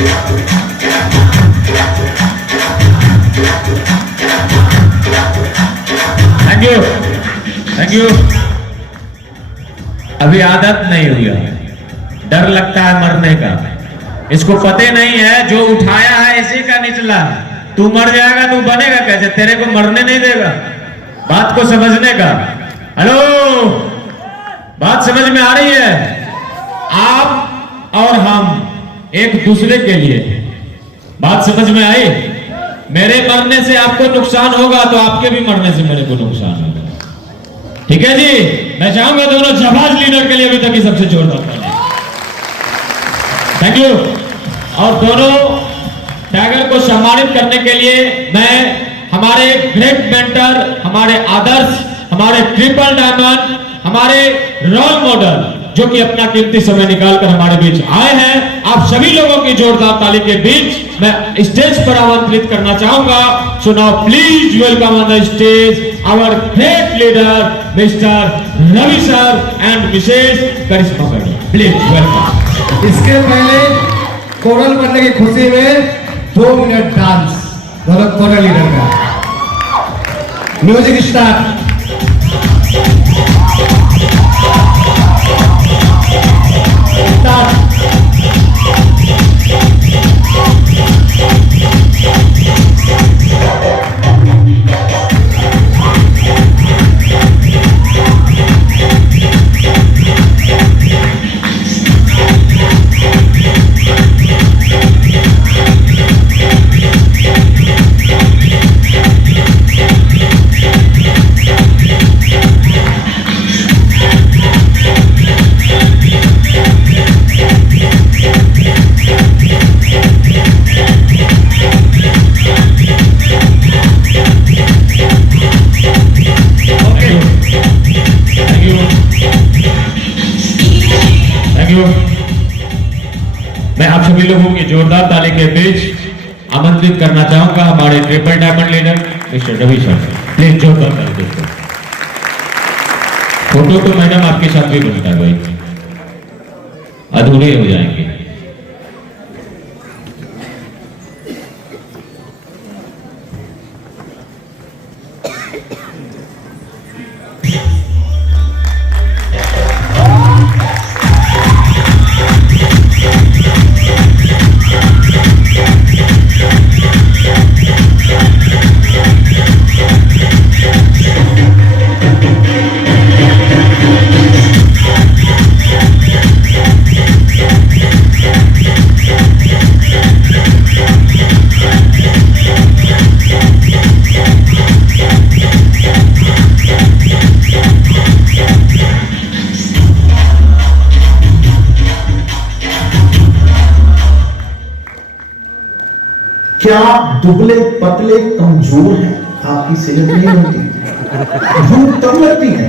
Thank you, thank you. अभी आदत नहीं हुई है, डर लगता है मरने का। इसको पता नहीं है जो उठाया है इसी का निचला। तू मर जाएगा तू बनेगा कैसे? तेरे को मरने नहीं देगा। बात को समझने का। हेलो, बात समझ में आ रही है? आप और हम एक दूसरे के लिए। बात समझ में आई? मेरे मरने से आपको नुकसान होगा तो आपके भी मरने से मेरे को नुकसान होगा। ठीक है जी? मैं चाहूंगा दोनों जाबाज लीडर के लिए अभी तक की सबसे जोरदार ताली। Thank you. और दोनों टाइगर को सम्मानित करने के लिए मैं हमारे ग्रेट मेंटर, हमारे आदर्श, हमारे ट्रिपल डायमंड, हमारे रोल मॉडल जो कि अपना कीमती समय निकालकर हमारे बीच आए हैं, आप सभी लोगों की जोरदार ताली के बीच मैं स्टेज पर आमंत्रित करना चाहूंगा। So now please welcome on the stage our great leader mister Ravi sir and missus Karishma madam. Please welcome. इसके पहले कोरल बनने की खुशी में 2 मिनट डांस दोनों कोरल लीडर का। Music start. मैं आप सभी लोगों की जोरदार ताली के बीच आमंत्रित करना चाहूंगा हमारे triple diamond leader mister Ravi sir. Please जोरदार ताली दोस्तों। फोटो तो मैडम आपके साथ भी बनता है भाई, अधूरे हो जाएंगे। क्या आप दुबले पतले कमजोर हैं? आपकी सेहत नहीं होती, भूख कम लगती है।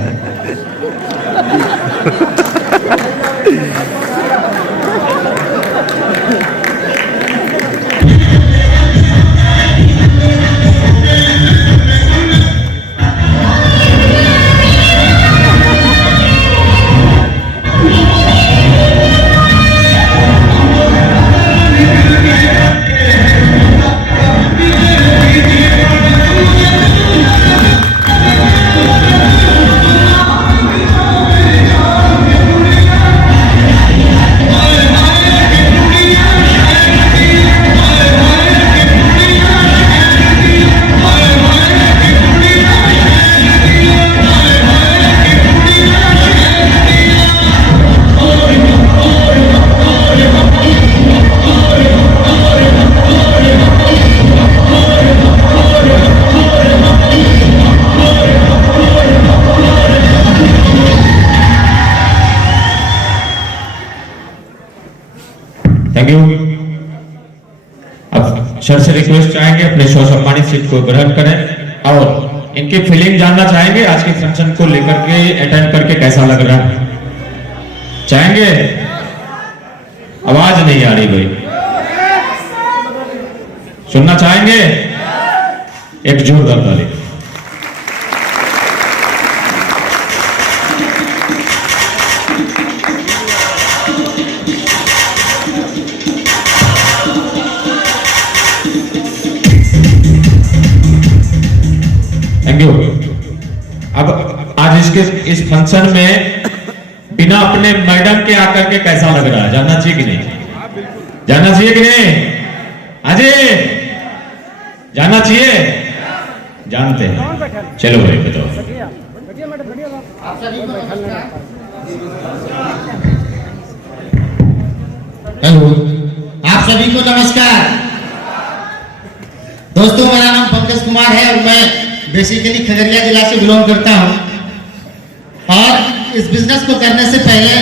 Thank you. अब सर से रिक्वेस्ट चाहेंगे अपने सम्मानित सीट को ग्रहण करें और इनकी फीलिंग जानना चाहेंगे आज के फंक्शन को लेकर के, अटेंड करके कैसा लग रहा है चाहेंगे। आवाज नहीं आ रही भाई, सुनना चाहेंगे? एक जोरदार ताली। इस फंक्शन में बिना अपने मैडम के आकर के कैसा लग रहा है, जानना चाहिए कि नहीं? जानना चाहिए कि नहीं? अजय जानना चाहिए? जानते हैं, चलो भाई बताओ। हेलो, आप सभी को नमस्कार। दोस्तों, मेरा नाम पंकज कुमार है और मैं बेसिकली खगड़िया जिला से बिलोंग करता हूं। और इस बिजनेस को करने से पहले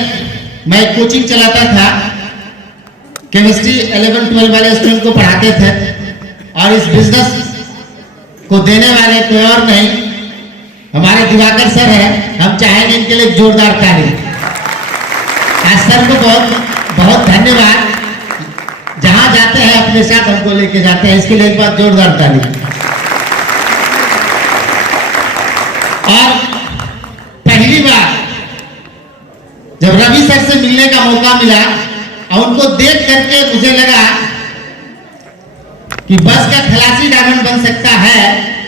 मैं कोचिंग चलाता था। केमिस्ट्री 11-12 वाले स्टूडेंट को पढ़ाते थे और इस बिजनेस को देने वाले कोई और नहीं, हमारे दिवाकर सर हैं। हम चाहेंगे इनके लिए जोरदार ताली। सर को बहुत बहुत धन्यवाद। जहां जाते हैं अपने साथ हमको लेके जाते हैं, इसके लिए एक बार जोरदार ताली। और पहली बार जब रवि सर से मिलने का मौका मिला और उनको देख करके मुझे लगा कि बस का खलासी डायमंड बन सकता है,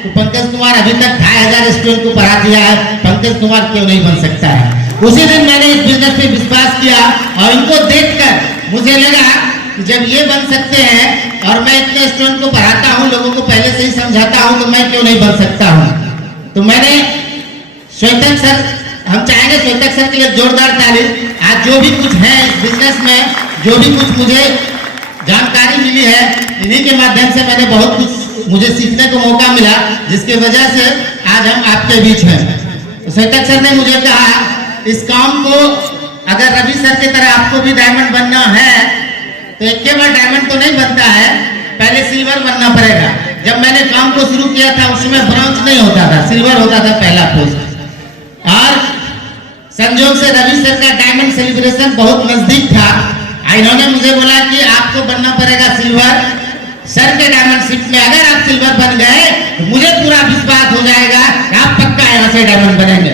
तो पंकज कुमार अभी तक 2500 स्टूडेंट को पढ़ा दिया है, पंकज कुमार क्यों नहीं बन सकता है। उसी दिन मैंने इस बिजनेस पे विश्वास किया और इनको देखकर मुझे लगा कि जब ये बन सकते हैं और मैं इतने स्टूडेंट को पढ़ाता हूँ, लोगों को पहले से ही समझाता हूँ, तो मैं क्यों नहीं बन सकता हूँ। तो मैंने श्वेतक सर, हम चाहेंगे श्वेतक सर के लिए जोरदार ताली। आज जो भी कुछ है इस बिजनेस में, जो भी कुछ मुझे जानकारी मिली है, इन्हीं के माध्यम से मैंने बहुत कुछ मुझे सीखने को मौका मिला, जिसकी वजह से आज हम आपके बीच हैं। तो श्वेतक सर ने मुझे कहा इस काम को अगर रवि सर की तरह आपको भी डायमंड बनना है तो एक के बार डायमंड तो नहीं बनता है, पहले सिल्वर बनना पड़ेगा। जब मैंने काम को शुरू किया था उस समय ब्रॉन्ज नहीं होता था, सिल्वर होता था पहला पोस्ट। और संजोग से रवि सर का डायमंड सेलिब्रेशन बहुत नजदीक था। इन्होंने मुझे बोला कि आपको बनना पड़ेगा सिल्वर। सर के डायमंड शिप में अगर आप सिल्वर बन गए तो मुझे पूरा विश्वास हो जाएगा कि आप पक्का यहाँ से डायमंड बनेंगे।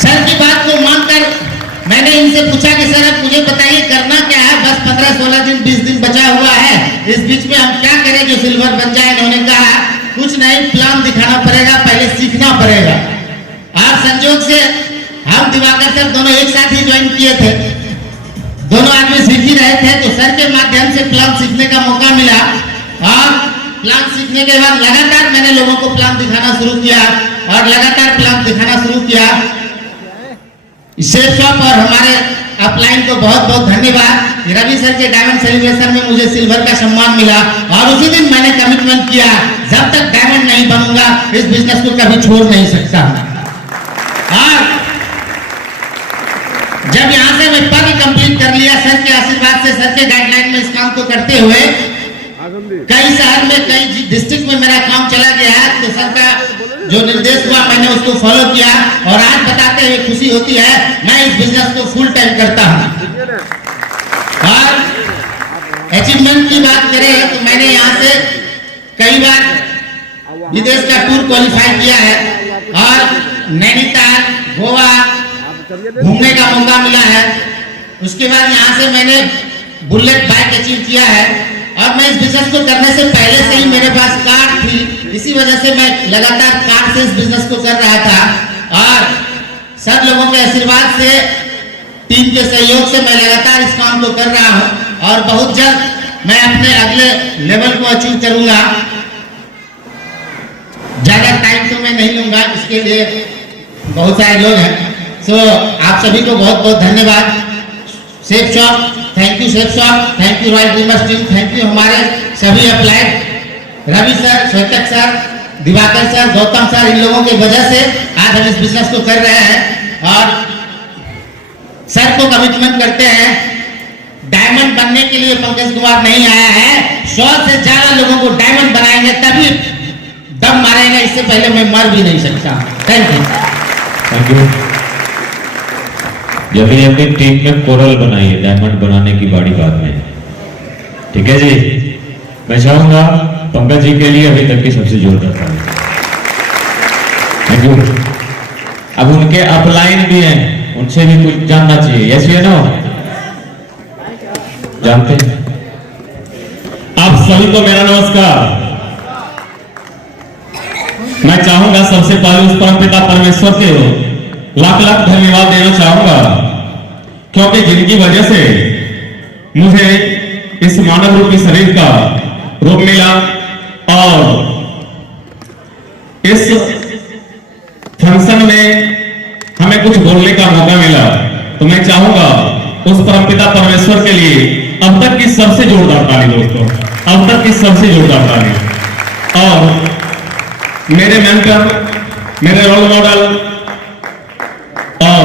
सर की बात को मानकर मैंने इनसे पूछा कि सर आप मुझे बताइए करना क्या है, बस 15-16 दिन 20 दिन बचा हुआ है, इस बीच में हम क्या करें जो सिल्वर बन जाए। इन्होंने कहा कुछ नहीं, प्लान दिखाना पड़ेगा, पहले सीखना पड़ेगा। और संजोग से हम दिवाकर सर दोनों एक साथ ही ज्वाइन किए थे, दोनों आदमी सीख ही रहे थे। तो सर के माध्यम से प्लान सीखने का मौका मिला और प्लान सीखने के बाद लगातार मैंने लोगों को प्लान दिखाना शुरू किया और लगातार प्लान दिखाना शुरू किया। शेफ शॉप और हमारे अपलाइन को बहुत बहुत धन्यवाद। रवि सर के डायमंड सेलिब्रेशन में मुझे सिल्वर का सम्मान मिला और उसी दिन मैंने कमिटमेंट किया जब तक डायमंड नहीं बनूंगा इस बिजनेस को कभी छोड़ नहीं सकता। और जब यहां से मैं पद कंप्लीट कर लिया सर के आशीर्वाद से, सर के गाइडलाइन में इस काम को करते हुए कई शहर में, कई डिस्ट्रिक्ट में मेरा काम चला गया है, तो सर का जो निर्देश हुआ मैंने उसको फॉलो किया और आज बताते हुए खुशी होती है मैं इस बिजनेस को फुल टाइम करता हूं। और अचीवमेंट की बात करें तो मैंने यहाँ से कई बार विदेश का टूर क्वालिफाई किया है और नैनीताल, गोवा घूमने का मौका मिला है। उसके बाद यहाँ से मैंने बुलेट बाइक अचीव किया है और मैं इस बिजनेस को करने से पहले से ही मेरे पास कार थी, इसी वजह से मैं लगातार कार से इस बिजनेस को कर रहा था। और सब लोगों के आशीर्वाद से, टीम के सहयोग से मैं लगातार इस काम को कर रहा हूं और बहुत जल्द मैं अपने अगले लेवल को अचीव करूंगा। ज्यादा टाइम तो मैं नहीं लूंगा, इसके लिए बहुत सारे लोग हैं। सो आप सभी को बहुत बहुत धन्यवाद। Chef shop, thank you chef shop, thank you royal dreamers team, thank you हमारे सभी applied, Ravi sir, Shwetak sir, Diwakar sir, Gautam sir, इन लोगों की वजह से आज हम इस बिजनेस को कर रहे हैं। और सर को कमिटमेंट करते हैं डायमंड बनने के लिए पंकज कुमार नहीं आया है, 100 से ज्यादा लोगों को डायमंड बनाएंगे तभी दम मारेंगे, इससे पहले मैं मर भी नहीं सकता। Thank you. Thank you. जब भी अपनी टीम में कोरल बनाइए, डायमंड बनाने की बारी बाद में, ठीक है जी। मैं चाहूंगा पंकज जी के लिए अभी तक की सबसे जोरदार ताली। Thank you. अब उनके अपलाइन भी हैं, उनसे भी कुछ जानना चाहिए। यस या नो? जानते हैं? आप सभी को मेरा नमस्कार। मैं चाहूंगा सबसे पहले उस परमपिता परमेश्वर के लाख लाख धन्यवाद देना चाहूंगा, क्योंकि जिनकी वजह से मुझे इस मानव रूपी शरीर का रूप मिला और इस फंक्शन में हमें कुछ बोलने का मौका मिला, तो मैं चाहूंगा उस परमपिता परमेश्वर के लिए अब तक की सबसे जोरदार ताली दोस्तों, अब तक की सबसे जोरदार ताली। और मेरे मेंटर, मेरे रोल मॉडल और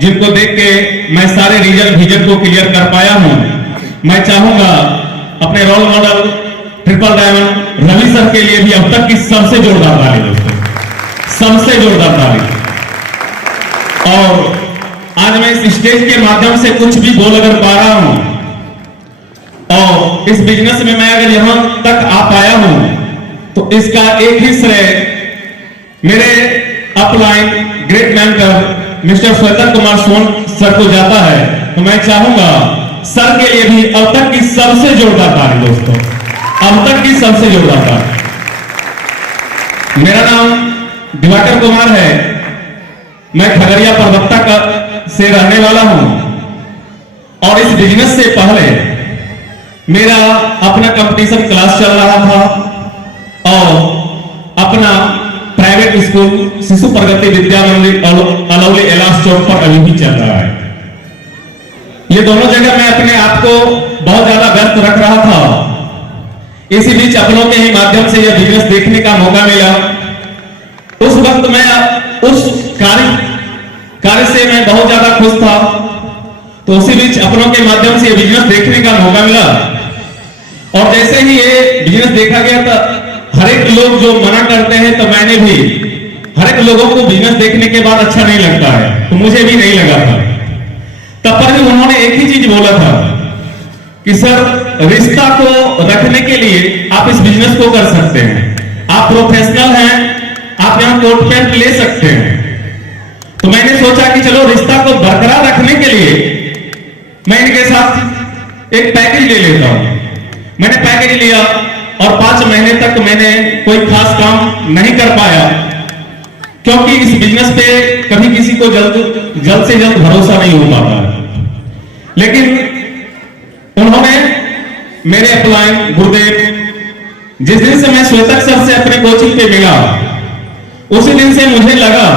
जिनको देख के मैं सारे रीजन विजन को क्लियर कर पाया हूं, मैं चाहूंगा अपने role model triple diamond Ravi sir के लिए भी अब तक की सबसे जोरदार ताली दोस्तों, सबसे जोरदार ताली। और आज मैं इस स्टेज के माध्यम से कुछ भी बोल अगर पा रहा हूं और इस बिजनेस में मैं अगर यहां तक आ पाया हूं, तो इसका एक ही श्रेय मेरे अपलाइन ग्रेट मेंटर मिस्टर स्वतंत्र कुमार सोन सर को जाता है। तो मैं चाहूंगा सर के लिए भी अब तक की सबसे जोरदार ताली दोस्तों, अब तक की सबसे जोरदार ताली। मेरा नाम दिवाकर कुमार है, मैं खगड़िया परबत्ता का से रहने वाला हूं और इस बिजनेस से पहले मेरा अपना कंपटीशन क्लास चल रहा था और अपना प्राइवेट स्कूल शिशु प्रगति विद्या मंदिर अलौली एलास चौक पर अभी भी चल रहा है। ये दोनों जगह मैं अपने आप को बहुत ज्यादा व्यस्त रख रहा था। इसी बीच अपनों के ही माध्यम से यह बिजनेस देखने का मौका मिला। उस वक्त मैं उस कार्य से मैं बहुत ज्यादा खुश था, तो उसी बीच अपनों के माध्यम से ये बिजनेस देखने का मौका मिला। और जैसे ही ये बिजनेस देखा गया तो हर एक लोग जो मना करते हैं, तो मैंने भी हर एक लोगों को बिजनेस देखने के बाद अच्छा नहीं लगता है, तो मुझे भी नहीं लगा था। तब पर भी उन्होंने एक ही चीज बोला था कि सर रिश्ता को रखने के लिए आप इस बिजनेस को कर सकते हैं, आप प्रोफेशनल हैं, आप यहां कोट पैंट ले सकते हैं। तो मैंने सोचा कि चलो रिश्ता को बरकरार रखने के लिए मैं इनके साथ एक पैकेज ले लेता हूं। मैंने पैकेज लिया और 5 महीने तक मैंने कोई खास काम नहीं कर पाया, क्योंकि इस बिजनेस पे कभी किसी को जल्द से जल्द भरोसा नहीं हो पाता। लेकिन उन्होंने मेरे अपलाइन गुरुदेव जिस दिन से मैं श्वेतक सर से अपने कोचिंग पे मिला, उसी दिन से मुझे लगा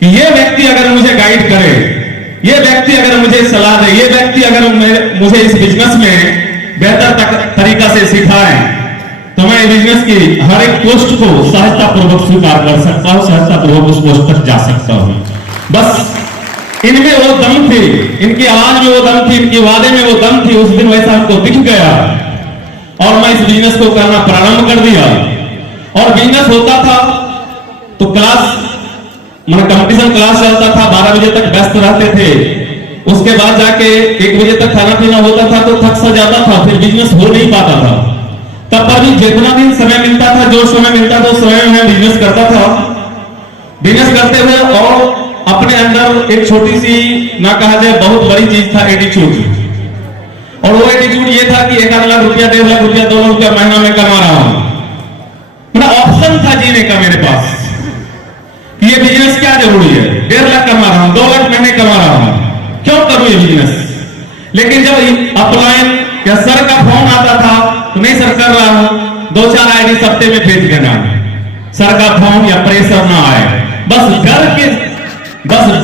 कि ये व्यक्ति अगर मुझे गाइड करे, ये व्यक्ति अगर मुझे सलाह दे, ये व्यक्ति अगर मुझे इस बिजनेस में बेहतर तरीका से सिखाए, तो मैं बिजनेस की हर एक पोस्ट को सहजता पूर्वक स्वीकार कर सकता हूं, सहजता पूर्वक उस पोस्ट तक जा सकता हूं। बस इनमें वो दम थी, इनकी आवाज में वो दम थी, इनकी वादे में वो दम थी। उस दिन वैसा हमको दिख गया और मैं इस बिजनेस को करना प्रारंभ कर दिया। और बिजनेस होता था तो क्लास कंपटीशन क्लास चलता था, 12 बजे तक व्यस्त रहते थे। उसके बाद जाके 1 बजे तक खाना पीना होता था तो थक सा जाता था, फिर बिजनेस हो नहीं पाता था। तब पर भी जितना दिन समय मिलता था, जो समय मिलता था उस समय में बिजनेस करता था। बिजनेस करते हुए और अपने अंदर एक छोटी सी, ना कहा जाए बहुत बड़ी चीज था, एटीट्यूड। और वो एटीट्यूड ये था कि 1 लाख रुपया, 1.5 लाख रुपया, 2 लाख रुपया महीना में कमा रहा हूं। मेरा ऑप्शन था जीने का मेरे पास, ये बिजनेस क्या जरूरी है, 1.5 लाख कमा रहा हूं, 2 लाख महीने कमा रहा हूं, क्यों करूं ये बिजनेस। लेकिन जब अपलाइन या सर का फोन आता था तो नहीं सर कर रहा हूं, 2-4 आईडी सप्ते में भेज देना, सर का फोन या प्रेशर ना आए। बस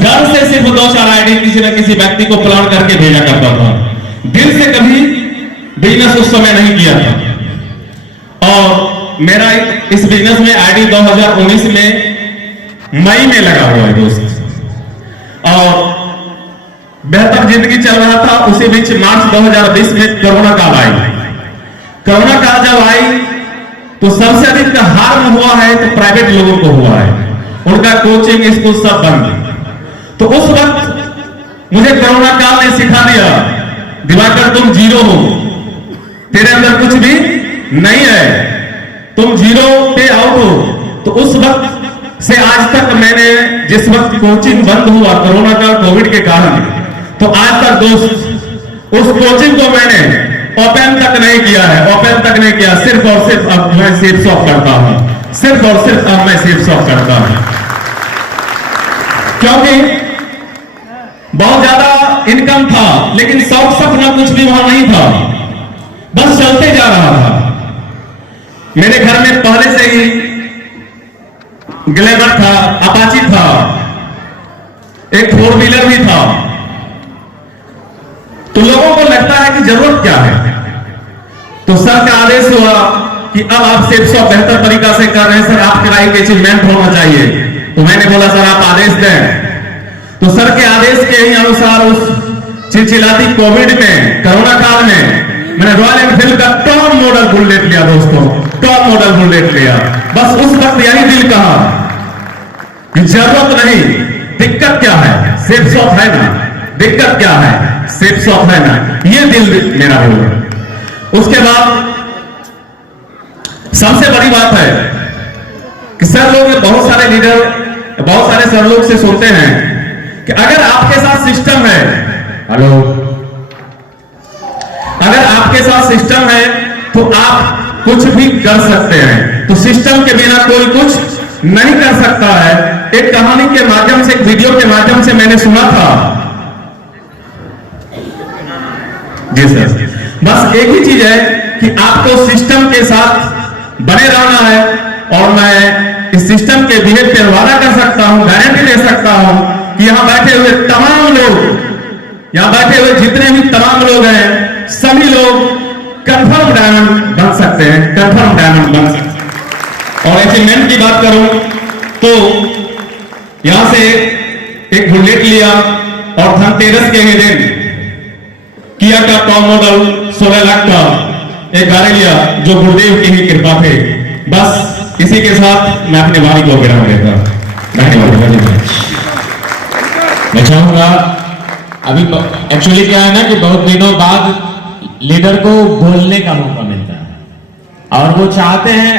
डर से सिर्फ 2-4 आईडी किसी न किसी व्यक्ति को प्लान करके भेजा करता था, दिल से कभी बिजनेस उस समय नहीं किया था। और मेरा इस बिजनेस में आईडी 2019 में मई में लगा हुआ है दोस्त, और बेहतर जिंदगी चल रहा था। उसी बीच मार्च 2020 में कोरोना काल आई। कोरोना काल जब आई तो सबसे अधिक हार्म हुआ है तो प्राइवेट लोगों को हुआ है, उनका कोचिंग स्कूल सब बंद। तो उस वक्त मुझे कोरोना काल ने सिखा दिया, दिवाकर तुम जीरो हो, तेरे अंदर कुछ भी नहीं है, तुम जीरो पे आउट हो। तो उस वक्त से आज तक मैंने, जिस वक्त कोचिंग बंद हुआ कोरोना काल कोविड के कारण, तो आज तक दोस्त उस कोचिंग को मैंने ओपन तक नहीं किया है, ओपन तक नहीं किया। सिर्फ और सिर्फ अब मैं सेफ शॉप करता हूं, सिर्फ और सिर्फ अब मैं सेफ शॉप करता हूं। क्योंकि बहुत ज्यादा इनकम था, लेकिन शौक सपना कुछ भी वहां नहीं था, बस चलते जा रहा था। मेरे घर में पहले से ही ग्लैमर था, अपाची था, एक 4 व्हीलर भी था। तो लोगों को लगता है कि जरूरत क्या है, तो सर का आदेश हुआ कि अब आप सेप्सो बेहतर तरीका से कर रहे हैं सर, आपका एक अचीवमेंट होना चाहिए। तो मैंने बोला सर आप आदेश दें। तो सर के आदेश के ही अनुसार उस चिलचिलाती कोविड में, कोरोना काल में, मैंने रॉयल एनफील्ड का टॉप मॉडल बुलेट लिया दोस्तों, टॉप मॉडल बुलेट लिया। बस उस वक्त यही दिल कहा कि जरूरत नहीं, दिक्कत क्या है, सेफ शॉप है ना, दिक्कत क्या है, सेफ शॉप है ना, ये दिल मेरा बोला। उसके बाद सबसे बड़ी बात है कि सर लोग, बहुत सारे लीडर, बहुत सारे सर लोग से सुनते हैं कि अगर आपके साथ सिस्टम है, हेलो, अगर आपके साथ सिस्टम है तो आप कुछ भी कर सकते हैं। तो सिस्टम के बिना कोई कुछ नहीं कर सकता है। एक कहानी के माध्यम से, एक वीडियो के माध्यम से मैंने सुना था। जी सर, बस एक ही चीज है कि आपको सिस्टम के साथ बने रहना है, और मैं इस सिस्टम के बिहेव पे वादा कर सकता हूं, गारंटी दे सकता हूं कि यहां बैठे हुए तमाम लोग, यहां बैठे हुए जितने भी तमाम लोग हैं, सभी लोग कंफर्म डायमंड बन सकते हैं, कंफर्म डायमंड बन सकते हैं। और अचीवमेंट की बात करूं तो यहां से एक बुलेट लिया, और धनतेरस के ही दिन किया का टॉप मॉडल 16 लाख का एक गाड़ी लिया, जो गुरुदेव की ही कृपा थे। बस इसी के साथ मैं अपने वाणी को विराम देता। धन्यवाद। मैं चाहूंगा, अभी एक्चुअली क्या है ना कि बहुत दिनों बाद लीडर को बोलने का मौका मिलता है, और वो चाहते हैं